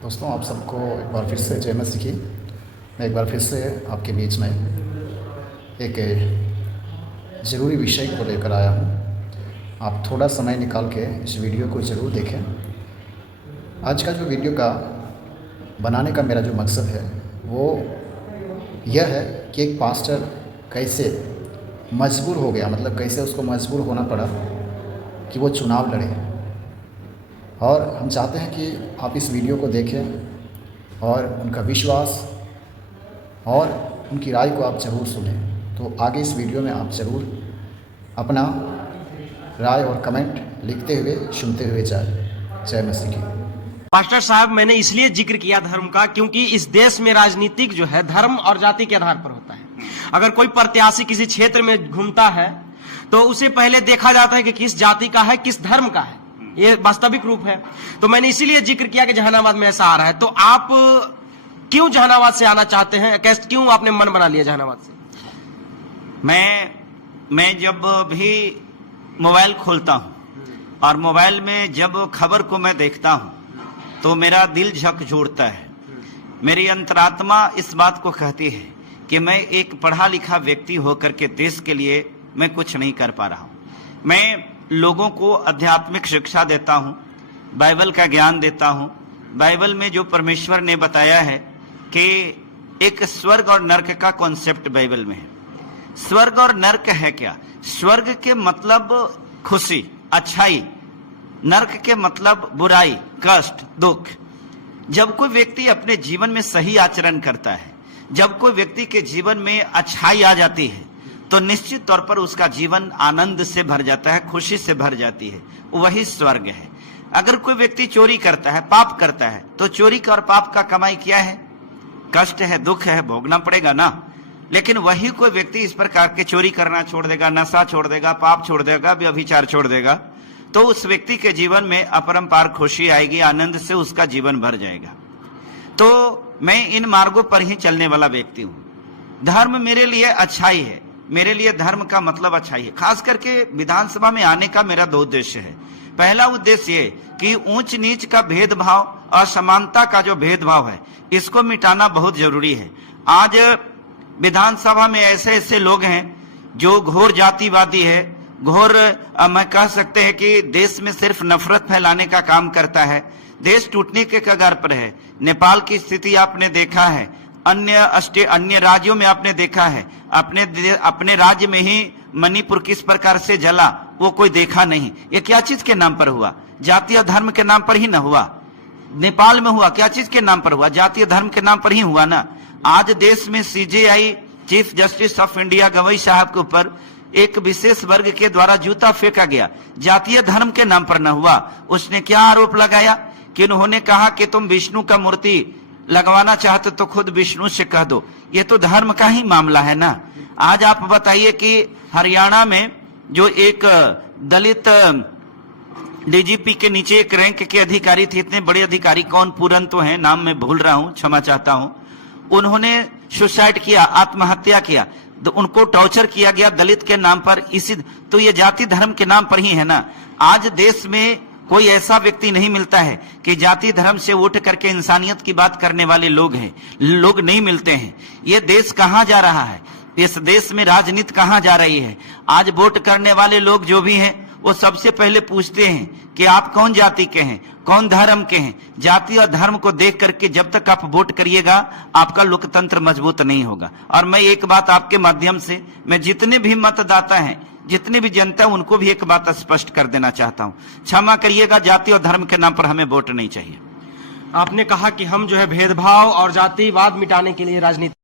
दोस्तों, आप सबको एक बार फिर से जय मसीह की। मैं एक बार फिर से आपके बीच में एक ज़रूरी विषय को लेकर आया हूँ। आप थोड़ा समय निकाल के इस वीडियो को ज़रूर देखें। आज का जो वीडियो का बनाने का मेरा जो मकसद है वो यह है कि एक पास्टर कैसे मजबूर हो गया, मतलब कैसे उसको मजबूर होना पड़ा कि वो चुनाव लड़े। और हम चाहते हैं कि आप इस वीडियो को देखें और उनका विश्वास और उनकी राय को आप ज़रूर सुनें। तो आगे इस वीडियो में आप ज़रूर अपना राय और कमेंट लिखते हुए सुनते हुए जाए। जय मसीह की। मास्टर साहब, मैंने इसलिए जिक्र किया धर्म का क्योंकि इस देश में राजनीतिक जो है धर्म और जाति के आधार पर होता है। अगर कोई प्रत्याशी किसी क्षेत्र में घूमता है तो उसे पहले देखा जाता है कि किस जाति का है, किस धर्म का है। ये वास्तविक रूप है। तो मैंने इसीलिए जिक्र किया कि जहानाबाद में ऐसा आ रहा है। तो आप क्यों जहानाबाद से आना चाहते हैं? कैसे, क्यों आपने मन बना लिया जहानाबाद से? मैं जब भी मोबाइल खोलता हूं और मोबाइल में जब खबर को मैं देखता हूं तो मेरा दिल झकझोरता है। मेरी अंतरात्मा इस बात को कहती है कि मैं एक पढ़ा लिखा व्यक्ति होकर के देश के लिए मैं कुछ नहीं कर पा रहा हूं। मैं लोगों को आध्यात्मिक शिक्षा देता हूं, बाइबल का ज्ञान देता हूं। बाइबल में जो परमेश्वर ने बताया है कि एक स्वर्ग और नर्क का कॉन्सेप्ट बाइबल में है। स्वर्ग और नर्क है क्या? स्वर्ग के मतलब खुशी, अच्छाई, नर्क के मतलब बुराई, कष्ट, दुख। जब कोई व्यक्ति अपने जीवन में सही आचरण करता है, जब कोई व्यक्ति के जीवन में अच्छाई आ जाती है तो निश्चित तौर पर उसका जीवन आनंद से भर जाता है, खुशी से भर जाती है। वही स्वर्ग है। अगर कोई व्यक्ति चोरी करता है, पाप करता है, तो चोरी का और पाप का कमाई क्या है? कष्ट है, दुख है, भोगना पड़ेगा ना। लेकिन वही कोई व्यक्ति इस प्रकार के चोरी करना छोड़ देगा, नशा छोड़ देगा, पाप छोड़ देगा, व्यभिचार छोड़ देगा, तो उस व्यक्ति के जीवन में अपरंपार खुशी आएगी, आनंद से उसका जीवन भर जाएगा। तो मैं इन मार्गों पर ही चलने वाला व्यक्ति हूं। धर्म मेरे लिए अच्छाई है। मेरे लिए धर्म का मतलब अच्छाई है। खास करके विधानसभा में आने का मेरा 2 उद्देश्य है। पहला उद्देश्य ये कि ऊंच नीच का भेदभाव और समानता का जो भेदभाव है इसको मिटाना बहुत जरूरी है। आज विधानसभा में ऐसे ऐसे लोग हैं जो घोर जातिवादी है, घोर मैं कह सकते हैं कि देश में सिर्फ नफरत फैलाने का काम करता है। देश टूटने के कगार पर है। नेपाल की स्थिति आपने देखा है, अन्य राज्यों में आपने देखा है। अपने राज्य में ही मणिपुर किस प्रकार से जला वो कोई देखा नहीं। ये क्या चीज के नाम पर हुआ? जातीय धर्म के नाम पर ही ना हुआ। नेपाल में हुआ क्या चीज के नाम पर हुआ? जातीय धर्म के नाम पर ही हुआ ना। आज देश में CJI chief justice of India Gavai साहब के ऊपर एक विशेष वर्ग के द्वारा जूता फेंका गया, जातीय धर्म के नाम पर न हुआ। उसने क्या आरोप लगाया कि उन्होंने कहा कि तुम विष्णु का मूर्ति लगवाना चाहते तो खुद विष्णु से कह दो। ये तो धर्म का ही मामला है ना। आज आप बताइए कि हरियाणा में जो एक दलित डीजीपी के नीचे एक रैंक के अधिकारी थे, इतने बड़े अधिकारी कौन, पूरन तो हैं, नाम मैं भूल रहा हूं, क्षमा चाहता हूं, उन्होंने सुसाइड किया, आत्महत्या किया। तो उनको टॉर्चर किया गया दलित के नाम पर। इसी तो ये जाति धर्म के नाम पर ही है ना। आज देश में कोई ऐसा व्यक्ति नहीं मिलता है कि जाति धर्म से उठ करके इंसानियत की बात करने वाले लोग नहीं मिलते हैं। ये देश कहां जा रहा है? इस देश में राजनीति कहां जा रही है? आज वोट करने वाले लोग जो भी हैं वो सबसे पहले पूछते हैं कि आप कौन जाति के हैं, कौन धर्म के हैं। जाति और धर्म को देख करके जब तक आप वोट करिएगा आपका लोकतंत्र मजबूत नहीं होगा। और मैं एक बात आपके माध्यम से, मैं जितने भी मतदाता हैं, जितने भी जनता है, उनको भी एक बात स्पष्ट कर देना चाहता हूं। क्षमा करिएगा, जाति और धर्म के नाम पर हमें वोट नहीं चाहिए। आपने कहा कि हम जो है भेदभाव और जातिवाद मिटाने के लिए राजनीति